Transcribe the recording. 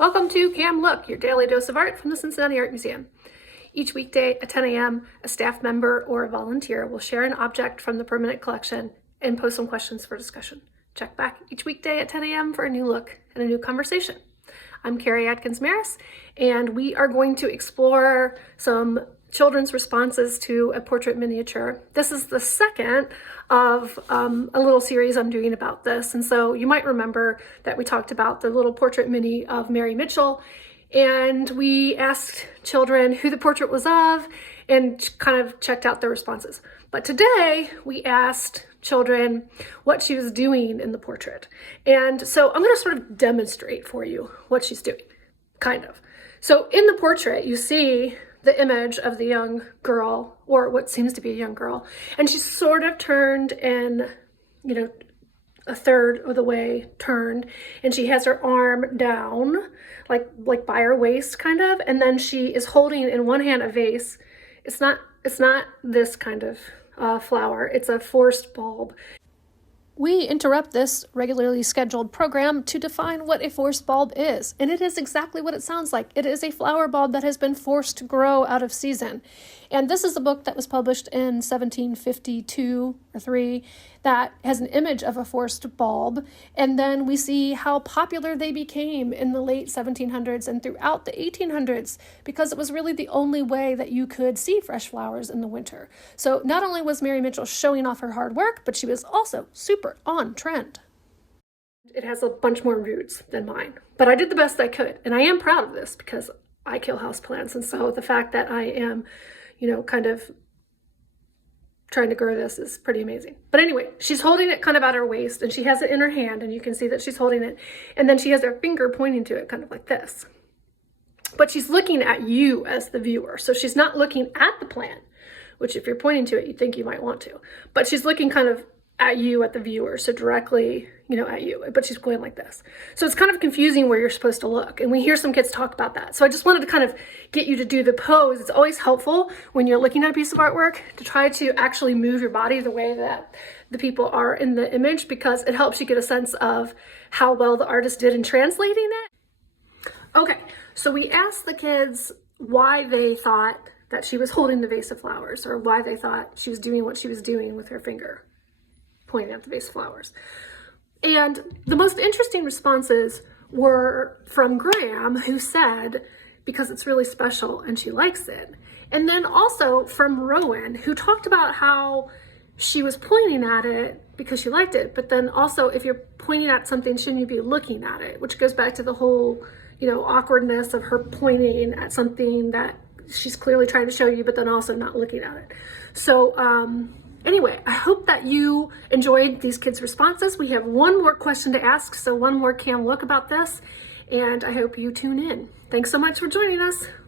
Welcome to Cam Look, your daily dose of art from the Cincinnati Art Museum. Each weekday at 10 a.m., a staff member or a volunteer will share an object from the permanent collection and post some questions for discussion. Check back each weekday at 10 a.m. for a new look and a new conversation. I'm Carrie Atkins Maras, and we are going to explore some children's responses to a portrait miniature. This is the second of a little series I'm doing about this. And so you might remember that we talked about the little portrait mini of Mary Mitchell, and we asked children who the portrait was of and kind of checked out their responses. But today we asked children what she was doing in the portrait. And so I'm going to sort of demonstrate for you what she's doing, kind of. So in the portrait, you see the image of the young girl, or what seems to be a young girl, and she's sort of turned in, a third of the way turned, and she has her arm down, like by her waist, kind of, and then she is holding in one hand a vase. It's not this kind of flower. It's a forced bulb. We interrupt this regularly scheduled program to define what a forced bulb is, and it is exactly what it sounds like. It is a flower bulb that has been forced to grow out of season. And this is a book that was published in 1752 or 3 that has an image of a forced bulb, and then we see how popular they became in the late 1700s and throughout the 1800s because it was really the only way that you could see fresh flowers in the winter. So not only was Mary Mitchell showing off her hard work, but she was also super on trend. It has a bunch more roots than mine, but I did the best I could, and I am proud of this because I kill houseplants, and so the fact that I am, kind of trying to grow this is pretty amazing. But anyway, she's holding it kind of at her waist, and she has it in her hand, and you can see that she's holding it, and then she has her finger pointing to it kind of like this. But she's looking at you as the viewer, so she's not looking at the plant, which if you're pointing to it, you'd think you might want to, but she's looking kind of at you, at the viewer, so directly, at you, but she's going like this. So it's kind of confusing where you're supposed to look, and we hear some kids talk about that. So I just wanted to kind of get you to do the pose. It's always helpful when you're looking at a piece of artwork to try to actually move your body the way that the people are in the image, because it helps you get a sense of how well the artist did in translating it. Okay, so we asked the kids why they thought that she was holding the vase of flowers, or why they thought she was doing what she was doing with her finger, pointing at the vase of flowers. And the most interesting responses were from Graham, who said, because it's really special and she likes it. And then also from Rowan, who talked about how she was pointing at it because she liked it, but then also if you're pointing at something, shouldn't you be looking at it? Which goes back to the whole, awkwardness of her pointing at something that she's clearly trying to show you, but then also not looking at it. So, anyway, I hope that you enjoyed these kids' responses. We have one more question to ask, so one more Cam Look about this, and I hope you tune in. Thanks so much for joining us.